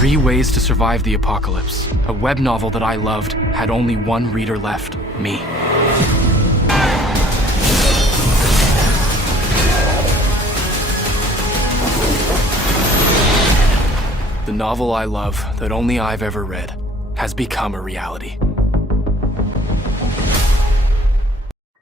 3 Ways to Survive the Apocalypse, a web novel that I loved, had only one reader left, me. The novel I love, that only I've ever read, has become a reality.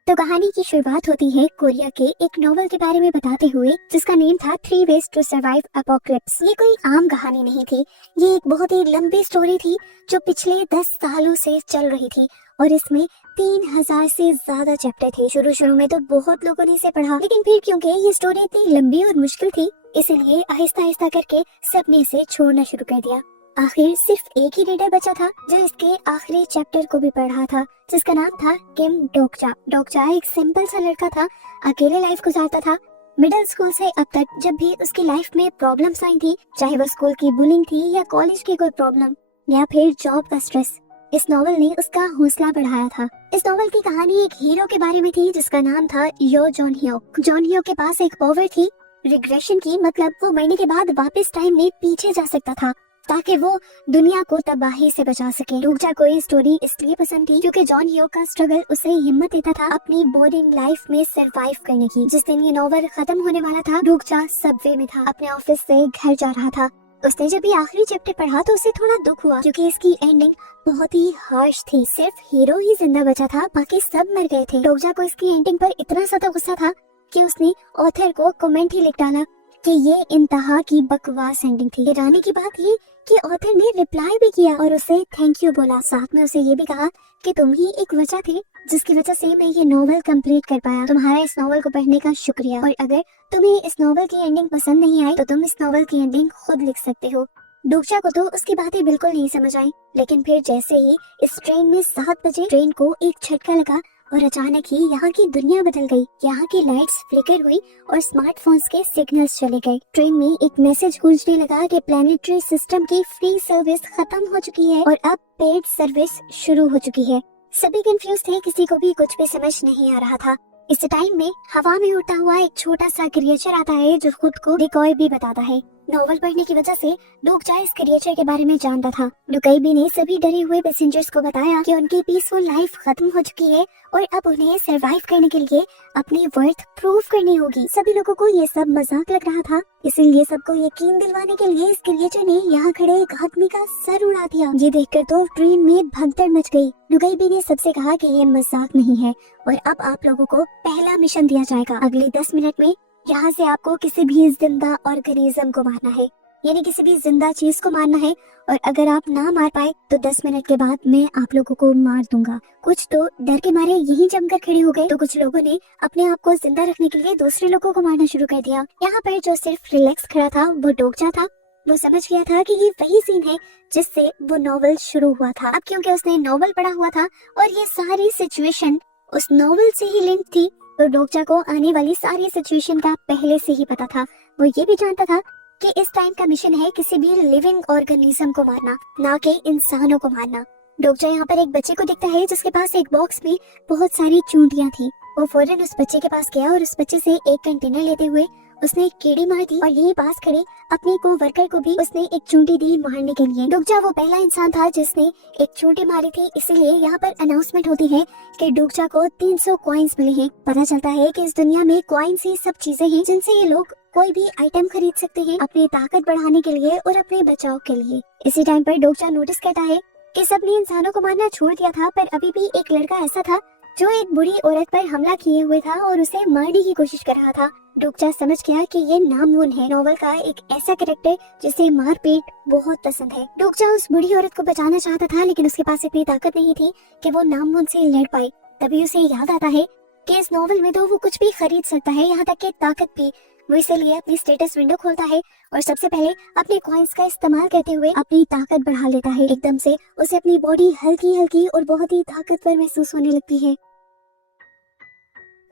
तो कहानी की शुरुआत होती है Korea के एक novel के बारे में बताते हुए, जिसका नेम था 3 Ways to Survive Apocalypse। ये कोई आम कहानी नहीं थी, ये एक बहुत ही लंबी स्टोरी थी जो पिछले 10 सालों से चल रही थी और इसमें 3000 से ज्यादा चैप्टर थे। शुरू में तो बहुत लोगों ने इसे पढ़ा, लेकिन फिर क्योंकि ये स्टोरी इतनी लंबी और मुश्किल थी, इसलिए आहिस्ता आहिस्ता करके सबने इसे छोड़ना शुरू कर दिया। आखिर सिर्फ एक ही रीडर बचा था जो इसके आखिरी चैप्टर को भी पढ़ा था, जिसका नाम था किम डोकचा। डोकचा एक सिंपल सा लड़का था, अकेले लाइफ गुजारता था। मिडिल स्कूल से अब तक जब भी उसकी लाइफ में प्रॉब्लम्स आई थी, चाहे वो स्कूल की बुलिंग थी या कॉलेज की कोई प्रॉब्लम या फिर जॉब का स्ट्रेस, इस नॉवल ने उसका हौसला बढ़ाया था। इस नॉवल की कहानी एक हीरो के बारे में थी जिसका नाम था यो जॉन हियो। जॉन हियो के पास एक पावर थी रिग्रेशन की, मतलब वो मरने के बाद वापस टाइम में पीछे जा सकता था ताकि वो दुनिया को तबाही से बचा सके। डोकचा को ये स्टोरी इसलिए पसंद थी क्योंकि जॉन हियो का स्ट्रगल उसे हिम्मत देता था अपनी बोरिंग लाइफ में सरवाइव करने की। जिस दिन ये नॉवल खत्म होने वाला था, डोकचा सबवे में था, अपने ऑफिस से घर जा रहा था। उसने जब ये आखिरी चैप्टर पढ़ा तो उसे थोड़ा दुख हुआ क्योंकि इसकी एंडिंग बहुत ही हार्श थी। सिर्फ हीरो ही जिंदा बचा था, बाकी सब मर गए थे। डोकचा को इसकी एंडिंग पर इतना ज्यादा गुस्सा था कि उसने ऑथर को कमेंट ही लिख डाला कि ये इंतहा की बकवास एंडिंग थी। हैरानी की बात ये कि ऑथर ने रिप्लाई भी किया और उसे थैंक यू बोला। साथ में उसे ये भी कहा कि तुम ही एक वजह थे जिसकी वजह से मैं ये नॉवल कंप्लीट कर पाया। तुम्हारा इस नॉवल को पढ़ने का शुक्रिया, और अगर तुम्हें इस नॉवल की एंडिंग पसंद नहीं आई तो तुम इस नॉवल की एंडिंग खुद लिख सकते हो। डोकचा को तो उसकी बातें बिल्कुल नहीं समझ आई, लेकिन फिर जैसे ही इस ट्रेन में 7 बजे ट्रेन को एक झटका लगा और अचानक ही यहाँ की दुनिया बदल गई। यहाँ की लाइट्स फ्लिकर हुई और स्मार्टफोन्स के सिग्नल्स चले गए। ट्रेन में एक मैसेज गूंजने लगा कि प्लैनेटरी सिस्टम की फ्री सर्विस खत्म हो चुकी है और अब पेड सर्विस शुरू हो चुकी है। सभी कंफ्यूज थे, किसी को भी कुछ भी समझ नहीं आ रहा था। इस टाइम में हवा में उड़ता हुआ एक छोटा सा क्रिएचर आता है जो खुद को डिकॉय भी बताता है। नॉवल पढ़ने की वजह से डोकचा इस क्रिएचर के बारे में जानता था। डुकाईबी ने सभी डरे हुए पैसेंजर्स को बताया कि उनकी पीसफुल लाइफ खत्म हो चुकी है और अब उन्हें सरवाइव करने के लिए अपनी वर्थ प्रूव करनी होगी। सभी लोगों को ये सब मजाक लग रहा था, इसीलिए सबको यकीन दिलवाने के लिए इस क्रिएचर ने यहाँ खड़े एक आदमी का सर उड़ा दिया। ये देखकर तो ट्रेन में भगदड़ मच गई। डुकाईबी ने सबसे कहा कि ये मजाक नहीं है और अब आप लोगों को पहला मिशन दिया जाएगा। अगले 10 मिनट में यहाँ से आपको किसी भी जिंदा ऑर्गेनिज्म को मारना है, यानी किसी भी जिंदा चीज को मारना है, और अगर आप ना मार पाए तो 10 मिनट के बाद मैं आप लोगों को मार दूंगा। कुछ तो डर के मारे यहीं जमकर खड़े हो गए, तो कुछ लोगों ने अपने आप को जिंदा रखने के लिए दूसरे लोगों को मारना शुरू कर दिया। यहाँ पर जो सिर्फ रिलैक्स खड़ा था वो डोकचा था। वो समझ गया था कि ये वही सीन है जिससे वो नॉवल शुरू हुआ था। अब क्योंकि उसने नॉवल पढ़ा हुआ था और ये सारी सिचुएशन उस नॉवल से ही लिंक थी, तो डोकचा को आने वाली सारी सिचुएशन का पहले से ही पता था। वो ये भी जानता था कि इस टाइम का मिशन है किसी भी लिविंग ऑर्गेनिज्म को मारना, ना कि इंसानों को मारना। डोकचा यहाँ पर एक बच्चे को देखता है जिसके पास एक बॉक्स में बहुत सारी चूंटियां थी। वो फौरन उस बच्चे के पास गया और उस बच्चे से एक कंटेनर लेते हुए उसने एक कीड़ी मार दी और यही पास खड़े अपने को वर्कर को भी उसने एक चूंटी दी मारने के लिए। डोकचा वो पहला इंसान था जिसने एक चूंटी मारी थी, इसीलिए यहाँ पर अनाउंसमेंट होती है कि डोकचा को 300 कॉइन्स मिले हैं। पता चलता है कि इस दुनिया में कॉइन्स ही सब चीजें हैं जिनसे ये लोग कोई भी आइटम खरीद सकते हैं अपनी ताकत बढ़ाने के लिए और अपने बचाव के लिए। इसी टाइम पर डोकचा नोटिस करता है कि सबने इंसानों को मारना छोड़ दिया था, पर अभी भी एक लड़का ऐसा था जो एक बुरी औरत पर हमला किए हुए था और उसे मारने की कोशिश कर रहा था। डोकचा समझ गया कि ये नामवून है, नॉवल का एक ऐसा कैरेक्टर जिसे मारपीट बहुत पसंद है। डोकचा उस बुरी औरत को बचाना चाहता था, लेकिन उसके पास इतनी ताकत नहीं थी कि वो नामवून से लड़ पाए। तभी उसे याद आता है कि इस नॉवल में तो वो कुछ भी खरीद सकता है, यहाँ तक कि ताकत भी। वो इसीलिए अपनी स्टेटस विंडो खोलता है और सबसे पहले अपने कॉइन्स का इस्तेमाल करते हुए अपनी ताकत बढ़ा लेता है। एकदम से उसे अपनी बॉडी हल्की हल्की और बहुत ही ताकतवर महसूस होने लगती है।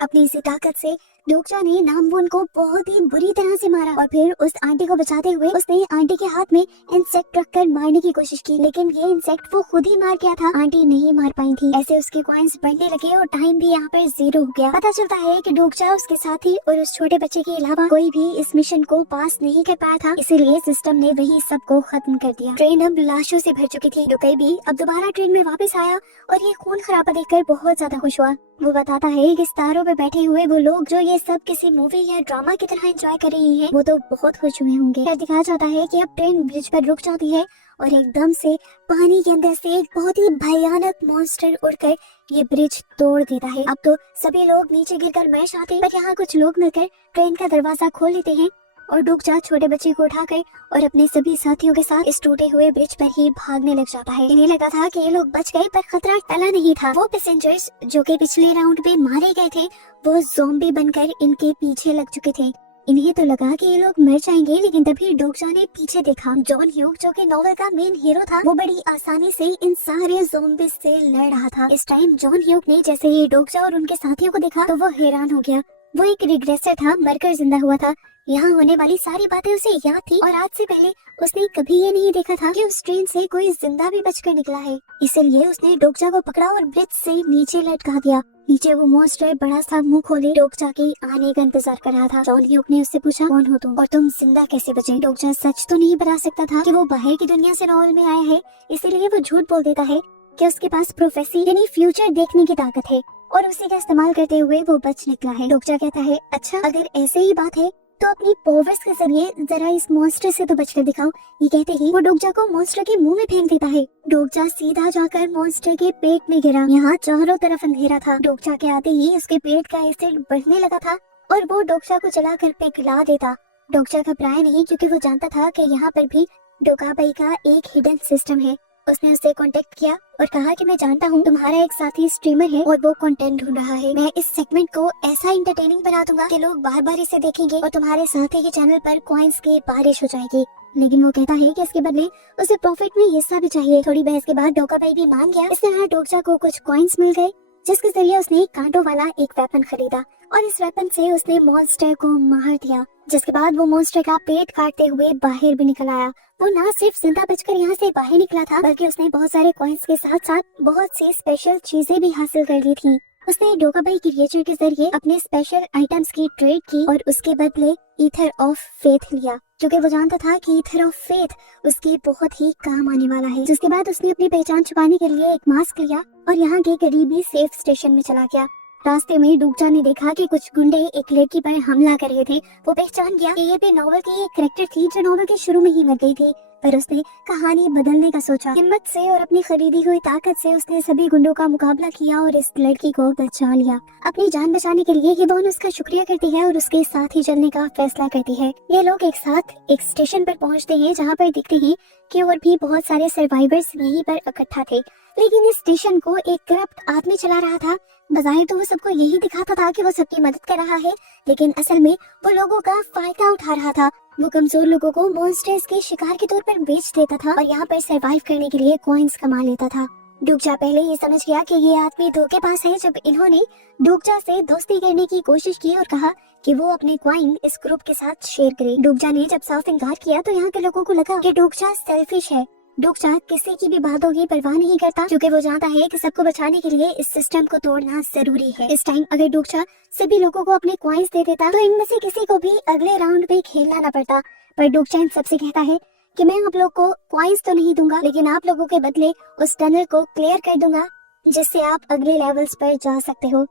अपनी इसी ताकत से डोकजा ने नामवुन को बहुत ही बुरी तरह से मारा और फिर उस आंटी को बचाते हुए उसने आंटी के हाथ में इंसेक्ट रखकर मारने की कोशिश की, लेकिन ये इंसेक्ट वो खुद ही मार गया था, आंटी नहीं मार पाई थी। ऐसे उसके कॉइन्स बढ़ने लगे और टाइम भी यहाँ पर 0 हो गया। पता चलता है कि डोकजा, उसके साथी और उस छोटे बच्चे के अलावा कोई भी इस मिशन को पास नहीं कर पाया था, इसीलिए सिस्टम ने वही सबको खत्म कर दिया। ट्रेन अब लाशों से भर चुकी थी। डोकई भी अब दोबारा ट्रेन में वापस आया और ये खून खराबा देखकर बहुत ज्यादा खुश हुआ। वो बताता है कि सितारों पे बैठे हुए वो लोग जो ये सब किसी मूवी या ड्रामा की तरह एंजॉय कर रही हैं, वो तो बहुत खुश हुए होंगे। फिर दिखाया जाता है कि अब ट्रेन ब्रिज पर रुक जाती है और एकदम से पानी के अंदर से एक बहुत ही भयानक मॉन्स्टर उड़कर ये ब्रिज तोड़ देता है। अब तो सभी लोग नीचे गिरकर मर जाते हैं, पर यहाँ कुछ लोग मिलकर ट्रेन का दरवाजा खोल लेते हैं और डोकजा छोटे बच्चे को उठाकर और अपने सभी साथियों के साथ इस टूटे हुए ब्रिज पर ही भागने लग जाता है। इन्हें लगा था कि ये लोग बच गए, पर खतरा टला नहीं था। वो पैसेंजर्स जो कि पिछले राउंड में मारे गए थे, वो ज़ॉम्बी बनकर इनके पीछे लग चुके थे। इन्हें तो लगा कि ये लोग मर जाएंगे, लेकिन तभी डोकजा ने पीछे देखा। जॉन ह्यूग, जो कि नॉवल का मेन हीरो था, वो बड़ी आसानी से इन सारे ज़ॉम्बीज़ से लड़ रहा था। इस टाइम जॉन ह्यूग ने जैसे ही डोकजा और उनके साथियों को देखा तो वो हैरान हो गया। वो एक रिग्रेसर था, मरकर जिंदा हुआ था। यहाँ होने वाली सारी बातें उसे याद थी और आज से पहले उसने कभी ये नहीं देखा था कि उस ट्रेन से कोई जिंदा भी बचकर निकला है। इसलिए उसने डोकजा को पकड़ा और ब्रिज से नीचे लटका दिया। नीचे वो मॉन्स्टर बड़ा सा मुंह खोले डोकजा के आने का इंतजार कर रहा था। जॉन ह्यूग ने उससे पूछा, कौन हो तुम और तुम जिंदा कैसे बचे? डोकजा सच तो नहीं बता सकता था कि वो बाहर की दुनिया से नॉवल में आया है, इसीलिए वो झूठ बोल देता है कि उसके पास प्रोफेसी यानी फ्यूचर देखने की ताकत है और उसी का इस्तेमाल करते हुए वो बच निकला है। डोकजा कहता है, अच्छा अगर ऐसे ही बात है तो अपनी पावर्स के जरिए जरा इस मॉन्स्टर से तो बचकर दिखाओ। ये कहते ही वो डोकजा को मॉन्स्टर के मुंह में फेंक देता है। डोकजा सीधा जाकर मॉन्स्टर के पेट में गिरा। यहाँ चारों तरफ अंधेरा था। डोकजा के आते ही उसके पेट का एसिड बढ़ने लगा था और वो डोकजा को जलाकर पिघला देता। डोकजा घबराया नहीं, क्योंकि वो जानता था कि यहाँ पर भी डोकाबाई का एक हिडन सिस्टम है। उसने उससे कांटेक्ट किया और कहा कि मैं जानता हूँ तुम्हारा एक साथी स्ट्रीमर है और वो कंटेंट ढूंढ रहा है। मैं इस सेगमेंट को ऐसा इंटरटेनिंग बना दूंगा कि लोग बार बार इसे देखेंगे और तुम्हारे साथी के चैनल पर कॉइन्स की बारिश हो जाएगी। लेकिन वो कहता है कि इसके बदले उसे प्रॉफिट में हिस्सा भी चाहिए। थोड़ी बहस के बाद डोकाबाई भी मान गया। इस तरह डोकजा को कुछ कॉइन्स मिल गए, जिसके जरिए उसने कांटों वाला एक वेपन खरीदा और इस वेपन से उसने मॉन्स्टर को मार दिया। जिसके बाद वो मॉन्स्टर का पेट काटते हुए बाहर भी निकल आया। वो ना सिर्फ जिंदा बचकर यहाँ से बाहर निकला था, बल्कि उसने बहुत सारे कॉइन्स के साथ साथ बहुत सी स्पेशल चीजें भी हासिल कर ली थी। उसने डोकाबाई क्रिएचर के जरिए अपने स्पेशल आइटम्स की ट्रेड की और उसके बदले ईथर ऑफ फेथ लिया, क्योंकि वो जानता था कि ईथर ऑफ फेथ उसके बहुत ही काम आने वाला है। जिसके बाद उसने अपनी पहचान छुपाने के लिए एक मास्क लिया और यहाँ के करीबी सेफ स्टेशन में चला गया। रास्ते में डोकजा ने देखा कि कुछ गुंडे एक लड़की पर हमला कर रहे थे। वो पहचान गया कि ये भी नॉवल की एक कैरेक्टर थी जो नॉवल के शुरू में ही मर गई थी, पर उसने कहानी बदलने का सोचा। हिम्मत से और अपनी खरीदी हुई ताकत से उसने सभी गुंडों का मुकाबला किया और इस लड़की को बचा लिया। अपनी जान बचाने के लिए हिबोन उसका शुक्रिया करती है और उसके साथ ही चलने का फैसला करती है। ये लोग एक साथ एक स्टेशन पर पहुंचते हैं, जहां पर दिखते हैं कि और भी बहुत सारे सर्वाइवर्स यहीं पर इकट्ठा थे। लेकिन इस स्टेशन को एक करप्ट आदमी चला रहा था। बजाय तो वो सबको यही दिखाता था कि वो सबकी मदद कर रहा है, लेकिन असल में वो लोगों का फायदा उठा रहा था। वो कमजोर लोगों को मॉन्स्टर्स के शिकार के तौर पर बेच देता था और यहाँ पर सरवाइव करने के लिए कॉइन्स कमा लेता था। डोकजा पहले ये समझ गया कि ये आदमी धोखेबाज है, जब इन्होंने डोकजा से दोस्ती करने की कोशिश की और कहा कि वो अपने कॉइन इस ग्रुप के साथ शेयर करे। डोकजा ने जब साफ इनकार किया तो यहाँ के लोगों को लगा कि डोकजा सेल्फिश है। डोकजा किसी की भी बातों की परवाह नहीं करता, क्योंकि वो जानता है कि सबको बचाने के लिए इस सिस्टम को तोड़ना जरूरी है। इस टाइम अगर डोकजा सभी लोगों को अपने कॉइन्स दे देता तो इनमें से किसी को भी अगले राउंड में खेलना न पड़ता। पर डोकजा इन सबसे कहता है कि मैं आप लोग को कॉइन्स तो नहीं दूंगा, लेकिन आप लोगों के बदले उस टनल को क्लियर कर दूंगा, जिससे आप अगले लेवल्स पर जा सकते हो।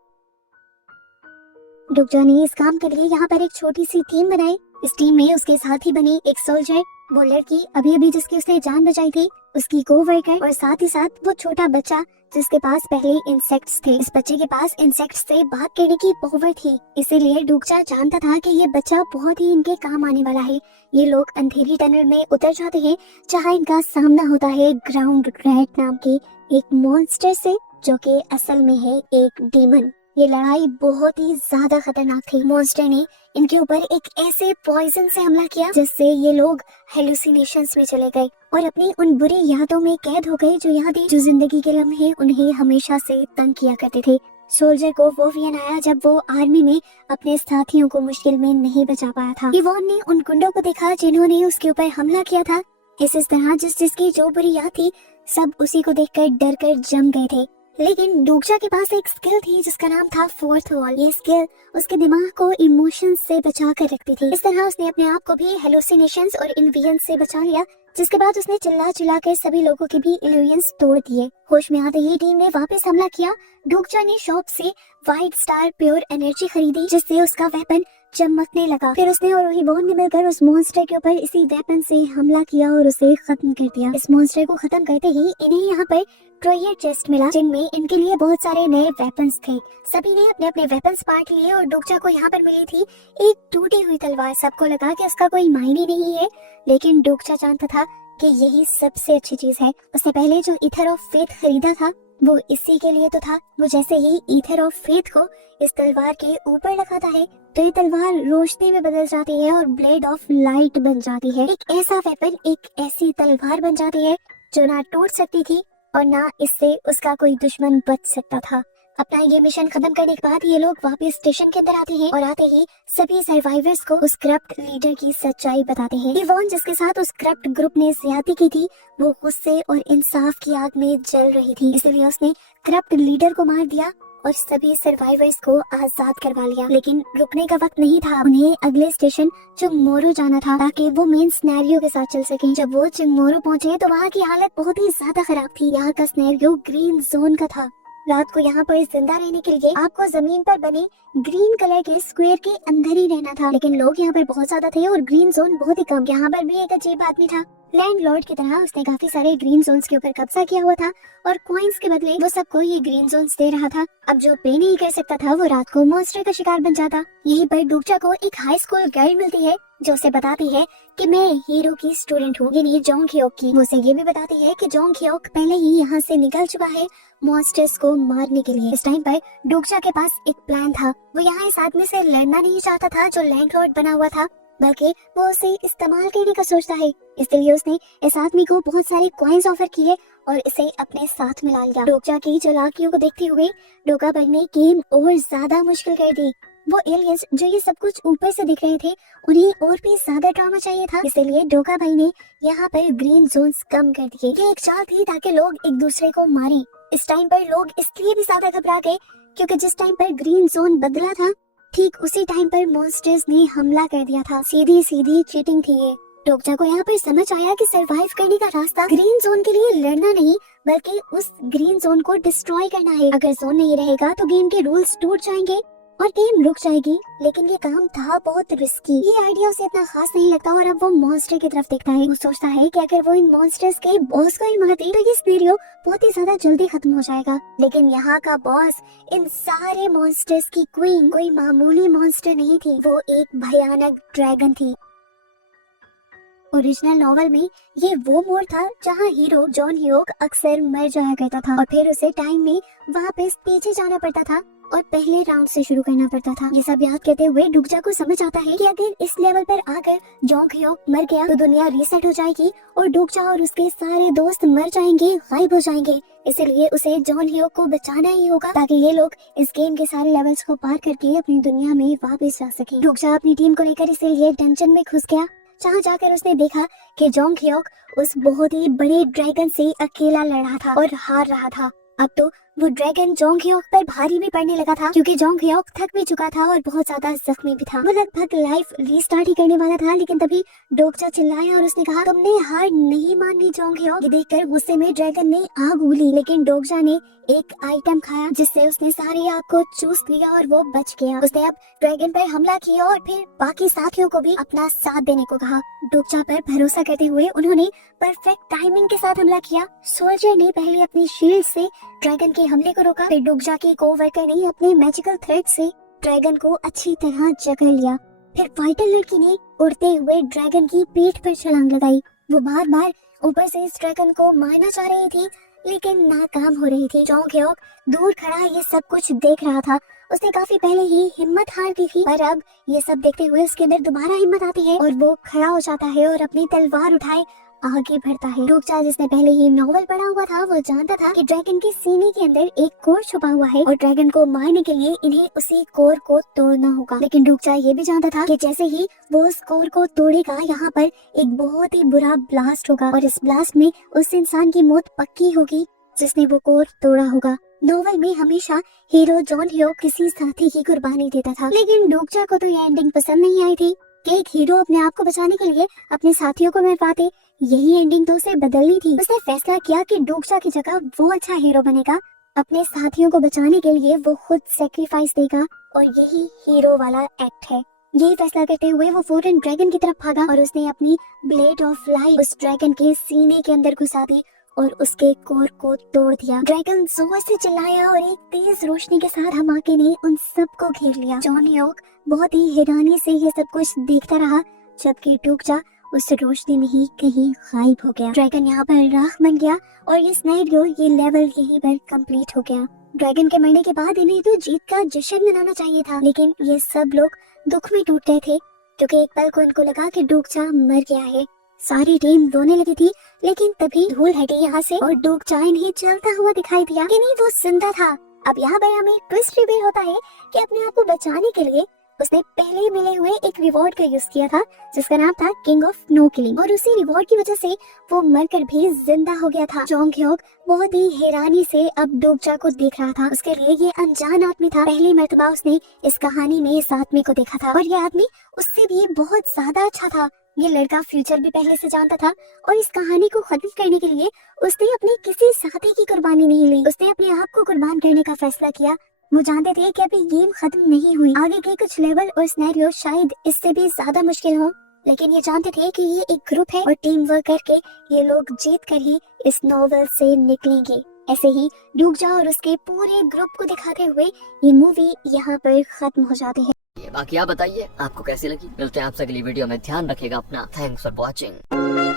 डोकजा ने इस काम के लिए यहाँ पर एक छोटी सी टीम बनाई। इस टीम में उसके साथ ही बनी एक सोल्जर, वो लड़की अभी जिसकी उसने जान बचाई थी, उसकी कोवर्कर और साथ ही साथ वो छोटा बच्चा जिसके पास पहले इंसेक्ट्स थे। इस बच्चे के पास इंसेक्ट्स से बात करने की पावर थी, इसीलिए डोकजा जानता था कि ये बच्चा बहुत ही इनके काम आने वाला है। ये लोग अंधेरी टनल में उतर जाते हैं, जहाँ इनका सामना होता है ग्राउंड रैट नाम के एक मॉन्स्टर से, जो कि असल में है एक डीमन। ये लड़ाई बहुत ही ज्यादा खतरनाक थी। मॉन्स्टर ने इनके ऊपर एक ऐसे पॉइजन से हमला किया जिससे ये लोग हेलुसिनेशंस में चले गए और अपनी उन बुरी यादों में कैद हो गए जो यादें जो जिंदगी के लम्हे उन्हें हमेशा से तंग किया करते थे। सोल्जर को वो वियन आया जब वो आर्मी में अपने साथियों को मुश्किल में नहीं बचा पाया था। इवॉन ने उन गुंडों को देखा जिन्होंने उसके ऊपर हमला किया था। इस तरह जिसकी जो बुरी याद थी सब उसी को देखकर डर कर जम गए थे। लेकिन डोगजा के पास एक स्किल थी जिसका नाम था फोर्थ वॉल। ये स्किल उसके दिमाग को इमोशंस से बचा कर रखती थी। इस तरह उसने अपने आप को भी हेलुसिनेशंस और इल्यूजन्स से बचा लिया, जिसके बाद उसने चिल्ला कर सभी लोगों के भी इल्यूजन्स तोड़ दिए। होश में आते ही टीम ने वापस हमला किया। डोगजा ने शॉप से व्हाइट स्टार प्योर एनर्जी खरीदी जिससे उसका वेपन चमकने लगा। फिर उसने और इवॉन ने मिलकर उस मॉन्स्टर के ऊपर इसी वेपन से हमला किया और उसे खत्म कर दिया। इस मॉन्स्टर को खत्म करते ही इन्हें यहाँ पर ट्रेजर चेस्ट मिला जिनमें इनके लिए बहुत सारे नए वेपन्स थे। सभी ने अपने अपने वेपन्स पार्ट लिए और डोगजा को यहाँ पर मिली थी एक टूटी हुई तलवार। सबको लगा कि उसका कोई मायने नहीं है, लेकिन डोगजा जानता था कि यही सबसे अच्छी चीज है। उसने पहले जो ईथर ऑफ फेथ खरीदा था वो इसी के लिए तो था। वो जैसे ही ईथर ऑफ फेथ को इस तलवार के ऊपर लगाता है तो ये तलवार रोशनी में बदल जाती है और ब्लेड ऑफ लाइट बन जाती है। एक ऐसा वेपन, एक ऐसी तलवार बन जाती है जो ना टूट सकती थी और ना इससे उसका कोई दुश्मन बच सकता था। अपना ये मिशन खत्म करने के बाद ये लोग वापस स्टेशन के अंदर आते हैं और आते ही सभी सर्वाइवर्स को उस करप्ट लीडर की सच्चाई बताते हैं। इवॉन जिसके साथ उस करप्ट ग्रुप ने ज्यादती की थी वो गुस्से और इंसाफ की आग में जल रही थी, इसलिए उसने करप्ट लीडर को मार दिया और सभी सर्वाइवर्स को आजाद करवा लिया। लेकिन रुकने का वक्त नहीं था, उन्हें अगले स्टेशन चिंगमोरो जाना था ताकि वो मेन सिनेरियो के साथ चल सकें। जब वो चिंगमोरो पहुंचे तो वहाँ की हालत बहुत ही ज्यादा खराब थी। यहाँ का सिनेरियो ग्रीन जोन का था। रात को यहाँ पर जिंदा रहने के लिए आपको जमीन पर बने ग्रीन कलर के स्क्वायर के अंदर ही रहना था, लेकिन लोग यहाँ पर बहुत ज्यादा थे और ग्रीन जोन बहुत ही कम। यहाँ पर भी एक अजीब आदमी था, लैंडलॉर्ड की तरह उसने काफी सारे ग्रीन जोन्स के ऊपर कब्जा किया हुआ था और कॉइन्स के बदले वो सबको ये ग्रीन जोन्स दे रहा था। अब जो पे नहीं कर सकता था वो रात को मॉन्स्टर का शिकार बन जाता। यहीं पर डोगजा को एक हाई स्कूल गर्ल मिलती है जो उसे बताती है कि मैं हीरो की स्टूडेंट हूँ, यानी जोंग ह्योक की। वो उसे ये भी बताती है कि जोंग ह्योक पहले ही यहाँ से निकल चुका है मॉन्स्टर्स को मारने के लिए। इस टाइम पर डोगजा के पास एक प्लान था। वो यहाँ इस आदमी से लड़ना नहीं चाहता था जो लैंडलॉर्ड बना हुआ था, बल्कि वो उसे इस्तेमाल करने का सोचता है। इसलिए उसने इस आदमी को बहुत सारे कॉइन्स ऑफर किए और इसे अपने साथ मिला लिया। डोगजा की चालाकियों को देखते हुए डोगा भाई ने गेम और ज्यादा मुश्किल कर दी। वो एलियंस जो ये सब कुछ ऊपर से दिख रहे थे उन्हें और भी ज्यादा ड्रामा चाहिए था, इसलिए डोगा भाई ने यहाँ पर ग्रीन जोन्स कम कर दिए। ये एक चाल थी ताकि लोग एक दूसरे को मारें। इस टाइम पर लोग इसलिए भी ज्यादा घबरा गए क्योंकि जिस टाइम पर ग्रीन जोन बदला था ठीक उसी टाइम पर मॉन्स्टर्स ने हमला कर दिया था। सीधी सीधी चीटिंग थी ये। डोगजा को यहाँ पर समझ आया कि सरवाइव करने का रास्ता ग्रीन जोन के लिए लड़ना नहीं बल्कि उस ग्रीन जोन को डिस्ट्रॉय करना है। अगर जोन नहीं रहेगा तो गेम के रूल्स टूट जाएंगे और गेम रुक जाएगी। लेकिन ये काम था बहुत रिस्की। ये आइडिया उसे इतना खास नहीं लगता और अब वो मॉन्स्टर की तरफ देखता है। वो सोचता है कि अगर वो इन मॉन्स्टर्स के बॉस को ही मार दे तो ये सिनेरियो बहुत ही ज्यादा जल्दी खत्म हो जाएगा। लेकिन यहाँ का बॉस इन सारे मॉन्स्टर्स की क्वीन कोई मामूली मॉन्स्टर नहीं थी, वो एक भयानक ड्रैगन थी। ओरिजिनल नॉवल में ये वो मोड़ था जहाँ हीरो जॉन ह्योक अक्सर मर जाया करता था और फिर उसे टाइम में वापस पीछे जाना पड़ता था और पहले राउंड से शुरू करना पड़ता था। ये सब याद करते हुए डोगजा को समझ आता है कि अगर इस लेवल पर आकर जॉन ह्योक मर गया तो दुनिया रीसेट हो जाएगी और डोगजा और उसके सारे दोस्त मर जाएंगे, गायब हो जाएंगे। इसलिए उसे जॉन ह्योक को बचाना ही होगा ताकि ये लोग इस गेम के सारे लेवल्स को पार करके अपनी दुनिया में वापस जा सके। डोगजा अपनी टीम को लेकर इसलिए टेंशन में घुस गया, जहाँ जाकर उसने देखा कि जोंग ह्योक उस बहुत ही बड़े ड्रैगन से अकेला लड़ रहा था और हार रहा था। अब तो वो ड्रैगन जोंग ह्योक पर भारी भी पड़ने लगा था क्योंकि जोंग ह्योक थक भी चुका था और बहुत ज्यादा जख्मी भी था। वो लगभग लाइफ रीस्टार्ट ही करने वाला था, लेकिन तभी डोगजा चिल्लाया और उसने कहा, तुमने हार नहीं मानी जोंग ह्योक। ये देखकर गुस्से में ड्रैगन ने आग उगली, लेकिन डोगजा ने एक आइटम खाया जिससे उसने सारी आग को चूस लिया और वो बच गया। उसने अब ड्रैगन पर हमला किया और फिर बाकी साथियों को भी अपना साथ देने को कहा। डोगजा पर भरोसा करते हुए उन्होंने परफेक्ट टाइमिंग के साथ हमला किया। सोल्जर ने पहले अपनी शील्ड से ड्रैगन के हमले को रोका, फिर डोगजा के कोवर्कर ने अपने मैजिकल थ्रेड से ड्रैगन को अच्छी तरह जकड़ लिया। फिर फाइटर लड़की ने उड़ते हुए ड्रैगन की पीठ पर छलांग लगाई। वो बार बार ऊपर से इस ड्रैगन को मारना चाह रही थी लेकिन नाकाम हो रही थी। जोंग ह्योक दूर खड़ा ये सब कुछ देख रहा था। उसने काफी पहले ही हिम्मत हार दी थी, पर अब ये सब देखते हुए उसके अंदर दोबारा हिम्मत आती है और वो खड़ा हो जाता है और अपनी तलवार उठाए आगे बढ़ता है। डोगचा जिसने पहले ही नॉवल पढ़ा हुआ था वो जानता था कि ड्रैगन के सीने के अंदर एक कोर छुपा हुआ है और ड्रैगन को मारने के लिए इन्हें उसी कोर को तोड़ना होगा। लेकिन डोगचा ये भी जानता था कि जैसे ही वो उस कोर को तोड़ेगा यहाँ पर एक बहुत ही बुरा ब्लास्ट होगा और इस ब्लास्ट में उस इंसान की मौत पक्की होगी जिसने वो कोर तोड़ा होगा। नोवेल में हमेशा हीरो जॉन ह्यो किसी साथी की कुर्बानी देता था, लेकिन डोगचा को तो ये एंडिंग पसंद नहीं आई थी कि एक हीरो अपने आप को बचाने के लिए अपने साथियों को मरवा दे। यही एंडिंग तो उसे बदलनी थी। उसने फैसला किया कि डोगचा की जगह वो अच्छा हीरो बनेगा, अपने साथियों को बचाने के लिए वो खुद सेक्रीफाइस देगा और यही हीरो वाला एक्ट है। यही फैसला करते हुए वो फौरन ड्रैगन की तरफ भागा और उसने अपनी ब्लेड ऑफ लाइट उस ड्रैगन के सीने के अंदर घुसा दी और उसके कोर को तोड़ दिया। ड्रैगन जोर से चिल्लाया और एक तेज रोशनी के साथ धमाके ने उन सबको घेर लिया। जॉन ह्योक बहुत ही हैरानी से ये सब कुछ देखता रहा जबकि डोगचा उस रोशनी में ही कहीं गायब हो गया। ड्रैगन यहाँ पर राख बन गया और ये सिनेरियो, ये लेवल यहीं पर कंप्लीट हो गया। ड्रैगन के मरने के बाद इन्हें तो जीत का जश्न मनाना चाहिए था, लेकिन ये सब लोग दुख में टूट गए थे क्योंकि एक पल को इनको लगा कि डोगचा मर गया है। सारी टीम रोने लगी थी, लेकिन तभी धूल हटी यहाँ से और डोगचा इन्हें चलता हुआ दिखाई दिया कि नहीं वो जिंदा था। अब यहाँ पर हमें ट्विस्ट रिवील होता है कि अपने आप को बचाने के लिए उसने पहले मिले हुए एक रिवॉर्ड का यूज किया था जिसका नाम था किंग ऑफ नो किलिंग और उसी रिवॉर्ड की वजह से वो मरकर भी जिंदा हो गया था। जोंग ह्योक बहुत ही हैरानी से अब डोगचा को देख रहा था। उसके लिए ये अनजान आदमी था। पहली मर्तबा उसने इस कहानी में इस आदमी को देखा था और ये आदमी उससे भी बहुत ज्यादा अच्छा था। ये लड़का फ्यूचर भी पहले से जानता था और इस कहानी को खत्म करने के लिए उसने अपने किसी साथी की कुर्बानी नहीं ली। उसने अपने आप को कुर्बान करने का फैसला किया। वो जानते थे कि अभी गेम खत्म नहीं हुई, आगे के कुछ लेवल और सिनेरियो शायद इससे भी ज्यादा मुश्किल हो, लेकिन ये जानते थे कि ये एक ग्रुप है और टीम वर्क करके ये लोग जीत कर ही इस नॉवेल से निकलेंगे। ऐसे ही डोगचा और उसके पूरे ग्रुप को दिखाते हुए ये मूवी यहाँ पर खत्म हो जाती है। बाकी आप बताइए आपको कैसी लगी। मिलते हैं आपसे अगली वीडियो में। ध्यान रखिएगा अपना। Thanks for watching.